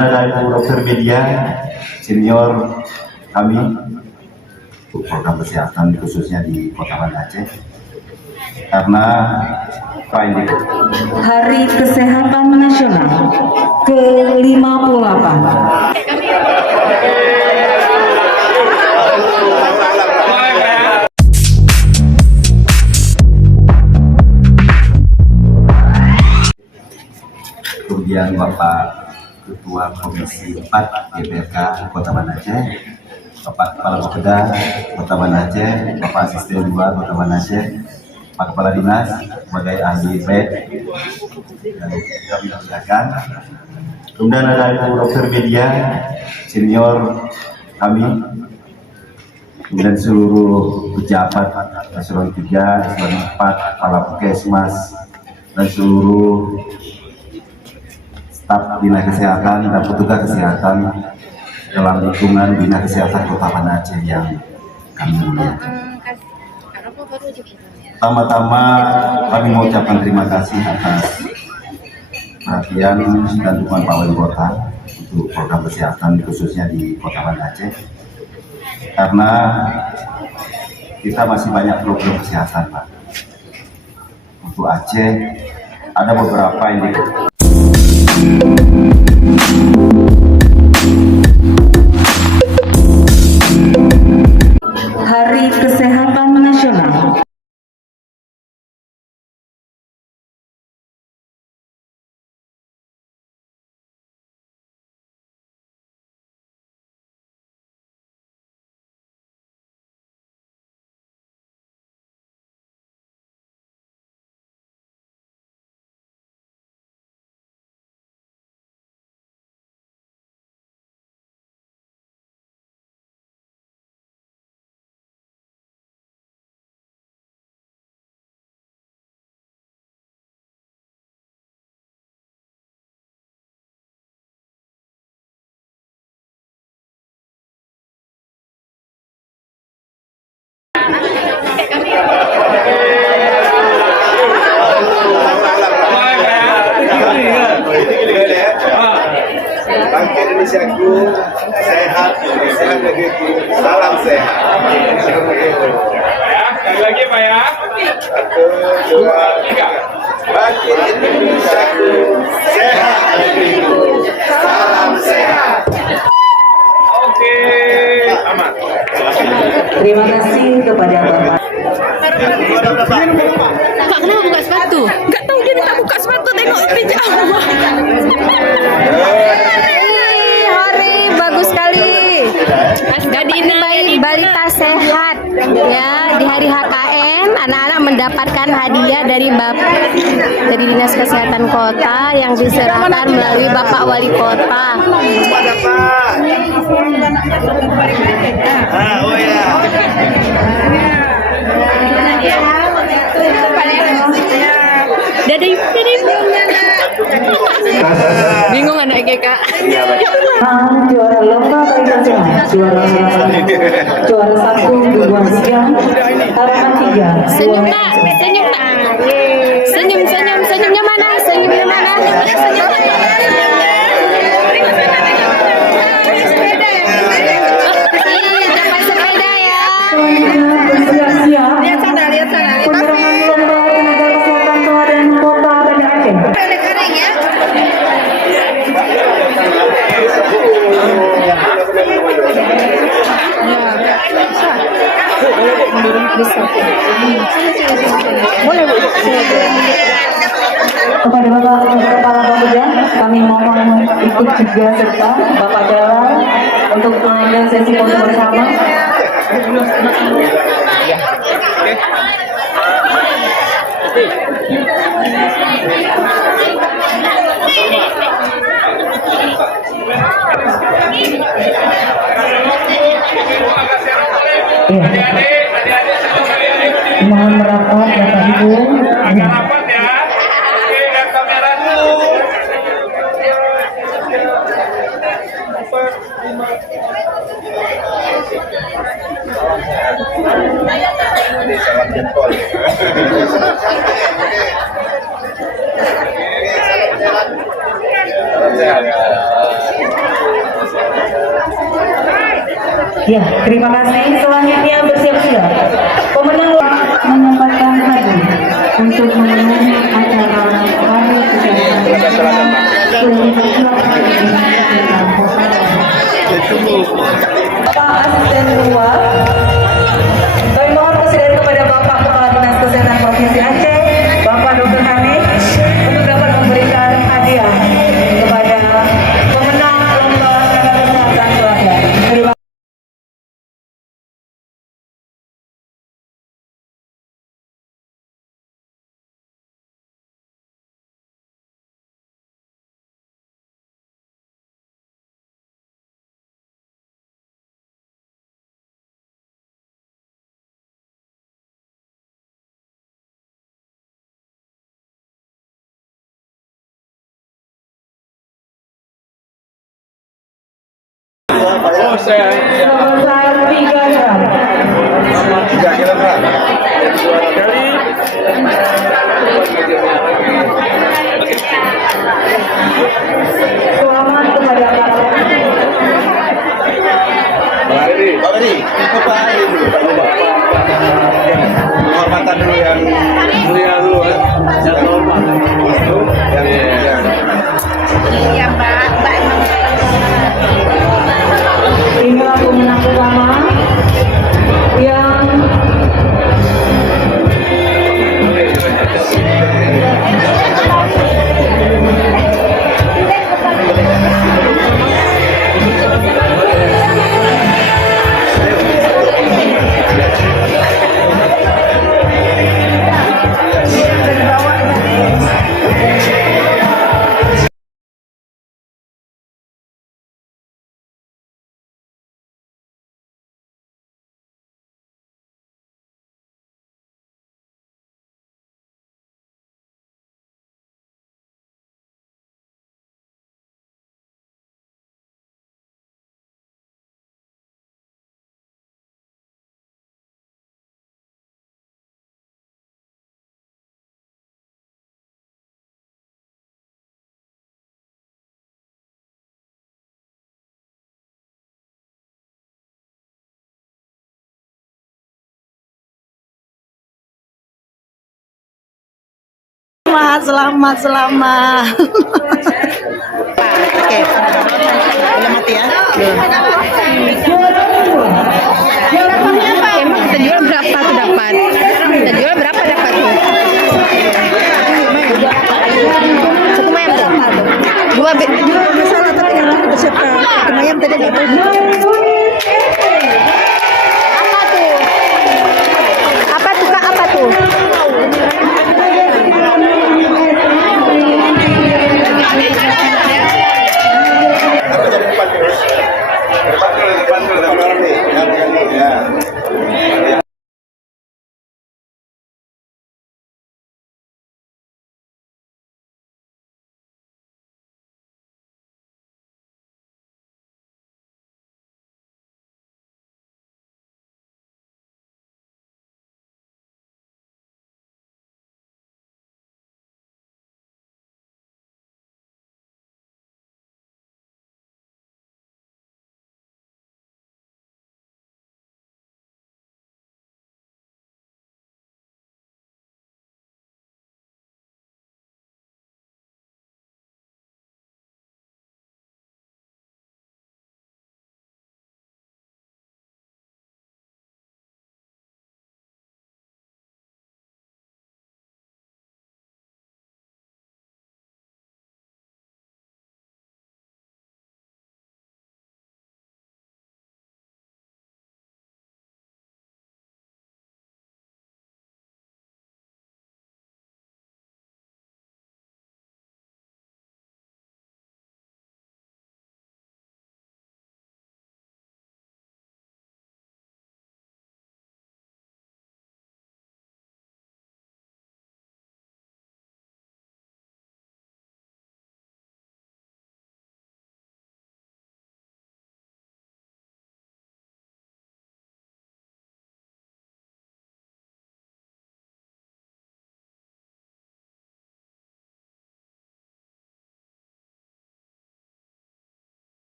Dari dokter media senior kami untuk program kesehatan khususnya di Kota Banda Aceh, karena Hari Kesehatan Nasional ke-58. Kemudian Bapak Ketua Komisi 4 DPRK Kota Banda Aceh, Bapak Kepala Bapeda Kota Banda Aceh, Bapak Asisten 2 Kota Banda Aceh, Pak Kepala Dinas sebagai ahli B dan kami persilakan. Kemudian ada Ibu dokter media senior kami, kemudian seluruh pejabat eselon 3, eselon 4, kepala puskesmas dan seluruh staf Dinas Kesehatan dan petugas kesehatan dalam lingkungan Dinas Kesehatan Kota Banda Aceh yang kami muliakan. Pertama-tama kami mengucapkan terima kasih atas perhatian dan dukungan Pak Wali Kota untuk program kesehatan khususnya di Kota Banda Aceh, karena kita masih banyak program kesehatan, Pak. Untuk Aceh ada beberapa yang Hari Kesehatan Nasional. Bangsa Indonesiaku sehat, sehat negeriku, salam sehat. Sekali lagi Pak ya. 1, 2, 3. Bangsa Indonesiaku sehat negeriku, salam sehat. Oke, aman. Terima kasih kepada Bapak. Kak, kenapa buka sepatu? Gak tahu dia minta buka sepatu, tengok pijama. Hari bagus sekali. Balita sehat. Ya, di hari HKN anak-anak mendapatkan hadiah dari dari Dinas Kesehatan Kota yang diserahkan melalui Bapak Wali Kota. Oh ya. Bingung anak Kak. Juara lomba balita sehat, juara 1, 2, 3, harapan 3. Senyum nak, senyum nak. Senyum, senyumnya mana? Senyumnya mana? Dapat sepeda ya. Siap-siap. Lihat sana. Penyerahan lomba tenaga kesehatan Kabupaten Kota Banda Aceh. Kepada Bapak Kepala Bapeda, kami mohon ikut juga serta Bapak Dalam untuk mengambil sesi foto bersama. Mohon merapat Bapak Ibu. Rapat ya. Oke, lihat kamera dulu. Salam jempol. Salam sehat. Ya, terima kasih. Selanjutnya bersiap-siap. Pemenang menyempatkan hadiah untuk memenuhi acara hari kesehatan. Pak Asisten 2, kami mohon presiden kepada Bapak Kepala Dinas Kesehatan Provinsi Aceh, Bapak Dr. Hamid, untuk dapat memberikan hadiah kepada pemenang lomba tenaga kesehatan teladan. Terima Oh, saya. Sebesar 3 gram. 3 kilogram. Kali. Selamat kepada Pak. Pak Beri, Bapak ini dulu, Pak Luba. Penghormatan dulu yang Mulia dulu kan. Jangan hormat. yang Inilah pemenang pertama yang Selamat. Oke. Belum mati ya. Emang kita jual berapa tuh dapat? Kita jual berapa dapat tuh? Cukup ayam tuh. Dua Masalah tapi yang beserta ayam tadi dapat.